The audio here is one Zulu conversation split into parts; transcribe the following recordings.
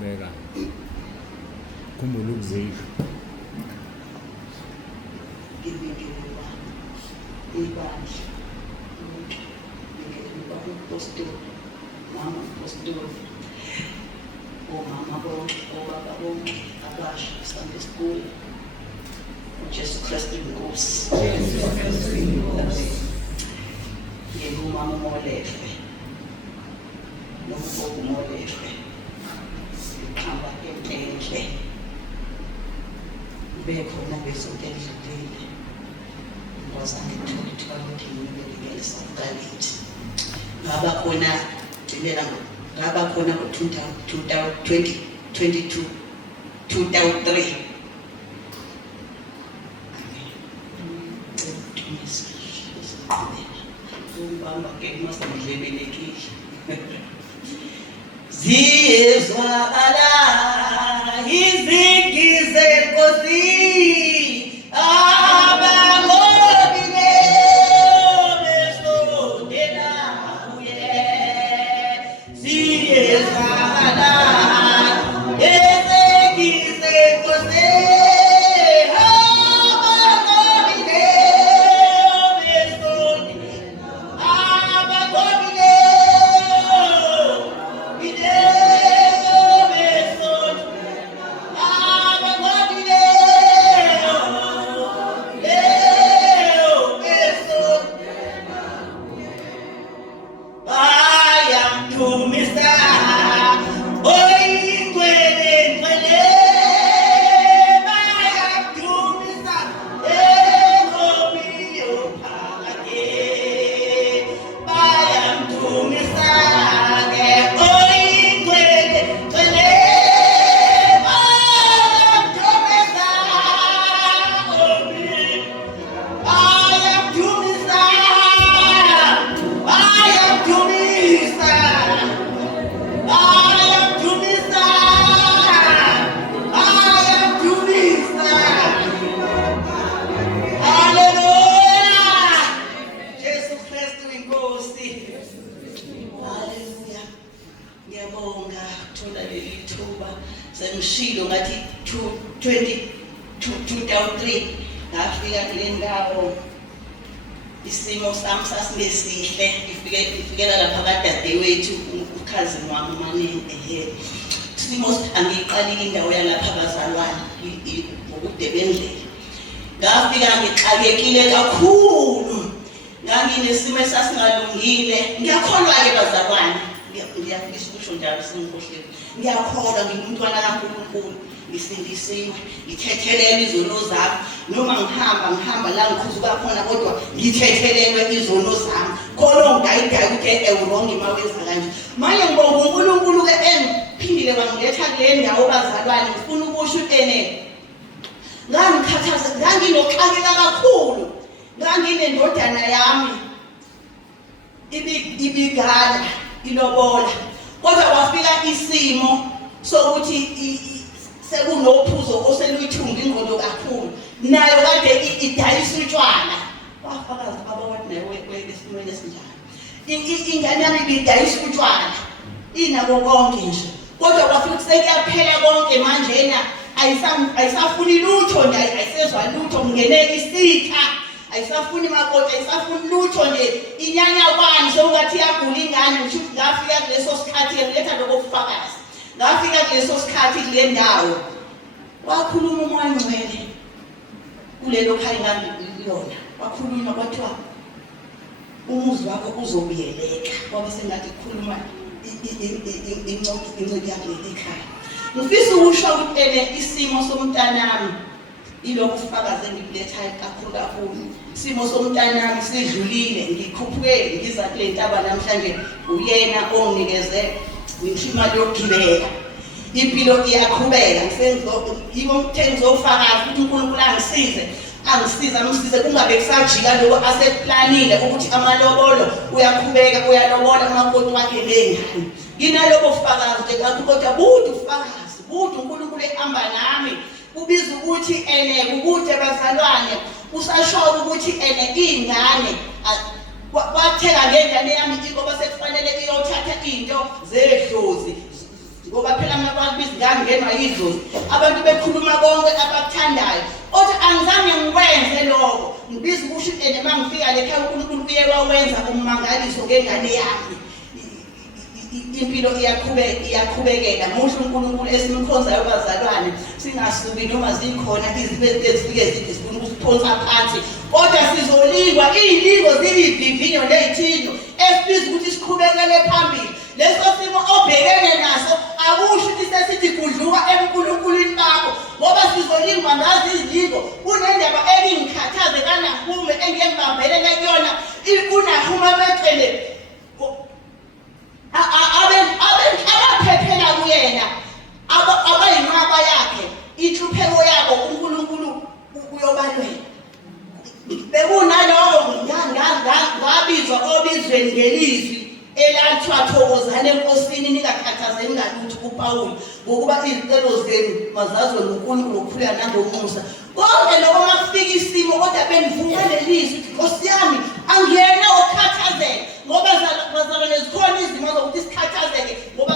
Beka. Khumbula ukuzika. Ngibingelela ibandla. Ngibingelela uPostoli, mama uPostoli. Omama bonke, obaba bonke, abasha Sunday school. uJesu Kristu inkosi. Ngingumama uMolefe. Nomfowethu uMolefe. Ngiqhamba enhle. Bekhona besonto elidlulile. Ngwazange ngithole ithuba lokuthi ngibingelele eSouth ngaba khona ngcinela ngaba khona ngo-2022 2003 ubamba ke masendlebelekile ziyezwakala izingize zenkosi semshilo ngathi 2003 ngafika kule ndawo isimo sami sasingesihle ngifikela lapha kadadewethu ukhazi wami uManene isimo angiqalile indawo yalapha abazalwane ngokudebendlela ngafika ngixakekile kakhulu nganginesimo esasingalungile ngiyakholwa ke bazalwane ngiyafisa ukusho njalo singikhohlele ngiyakholwa ngingumntwana kaNkulunkulu ngisindisiwe ngithethelelwe izono zami noma ngihamba la ngikhuzuka khona kodwa ngithethelelwe izono zami khona ngidayidaya ukuthi wrong imawenza kanje manje ngibonga uNkulunkulu ke engiphindile wangiletha kule ndawo bazalwane ngifuna ukusho utene ngangikhathaza nganginoxakeka kakhulu nganginendodana yami ibigala ilobola kodwa kwafika isimo sokuthi sekunophuzo oseluyithunga ingqondo kakhulu nayo kade idayisa utshwala wafakaza abawathi nayo wesimweni esinjalo ingane yami ibidayisa utshwala inako konke nje kodwa kwafika sekuyaphela konke manje ayisafuni lutho nje ayisezwa lutho ngene isitha ayisafuni makoti ayisafuni lutho nje inyanya kwani sokuthi yagula ingane ngisho ngafika kuleso sikhathi ngiletha lokufakaza ngafika kuleso sikhathi kule ndawo wakhuluma umoya ngcwele kulelo khaya ngangilona wakhuluma kwathiwa umuzi wakho uzobiyeleka ngoba sengathi kukhuluma incwadi yakhe ekhaya ngifisa ukusho ukuthi isimo somntanami ilokhu ufakaze ngikulethayo kakhulu isimo somntanami sidlulile ngikhuphuke ngiza kule ntaba namhlanje uyena onginikeze imali yokugibela impilo iyaqhubeka yibo ngizofakaza ukuthi uNkulunkulu angisize kungabe kusajika lokho aseplanile ukuthi amalobolo uyaqhubeka uyalobola umakoti wakhe lengane nginalobo ufakazi nje kakhulu kodwa ufakazi uNkulunkulu ehamba nami kubiza ukuthi ukuthi bazalwane usashoka ukuthi ingane watheka ngengane yami ngoba sekufanele iyothatha into zedlozi ngoba phela abantu bezingangenwa yidlozi abantu bekhuluma konke abakuthandayo othi angizange ngikwenze lokho ngibiza ukusho and mangifika lekhaya uNkulunkulu uye wawenza ummangaliso ngengane yami impilo iyaqhubekela muhle uNkulunkulu esimkhonzayo bazalwane singasuki noma zikhona izinto ezifike zithi sifuna ukusiphonsa phansi kodwa sizolingwa izilingo ziyivivinyo lezithino esibiza ukuthi siqhubekele phambili leso simo obhekene naso akusho ukuthi sesithi kudluka enkulunkuluwini bakho ngoba sizolingwa ngazi izilingo kunendaba engingikhathaze kaNahume engiyembambelele kuyona uNahume bethele abaphephela kuyena abayinqaba yakhe inhlupheko yabo uNkulunkulu uyobalwela bekunaloko ngabizwa obizweni ngelizwi elathiwa thokozani enkosini ningakhathazeki ngalutho kuPawuli ngokuba izicelo zenu mazazwe nguNkulunkulu ngokukhuleka nangomusa konke lokho makufika isimo kodwa benivuka lelizwi Nkosi yami angiyena okhathazeka ngoba bazalwane zikhona izimo zokuthi sikhathazeke ngoba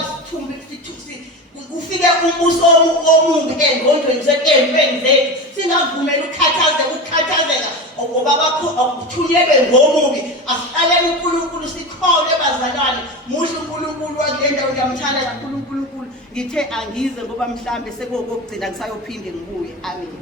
kufike umbuso omubi engqondweni zethu empeni zethu singavumeli ukukhathazeka ngoba akuthunyelwe ngomubi asiqaleni uNkulunkulu sikholwe bazalwane muhle uNkulunkulu wakule ndawo ngiyamthanda kakhulu uNkulunkulu ngithe angize ngoba mhlambe sekokugcina ngisayophinde ngibuye amen.